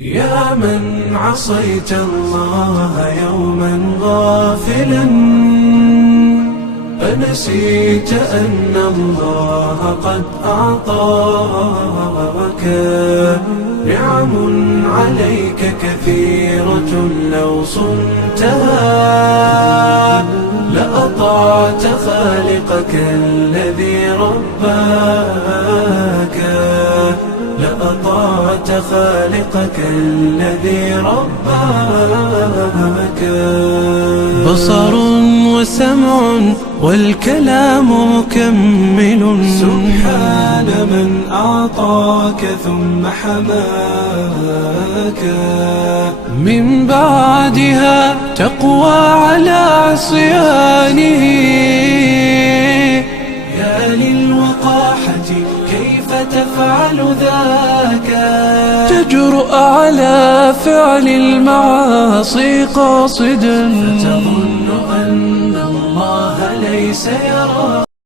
يا من عصيت الله يوما غافلا، أنسيت أن الله قد أعطاك نعم عليك كثيرة، لو صنتها لأطعت خالقك الذي رباك، لأطعت خالقك الذي رباك. بصر وسمع والكلام مكمل، سبحان من أعطاك ثم حماك. من بعدها تقوى على عصيانه، يا للوقاحة كيف تفعل ذاك؟ تجرؤ على فعل المعاصي قاصدا، فتظن أن الله ليس يراك.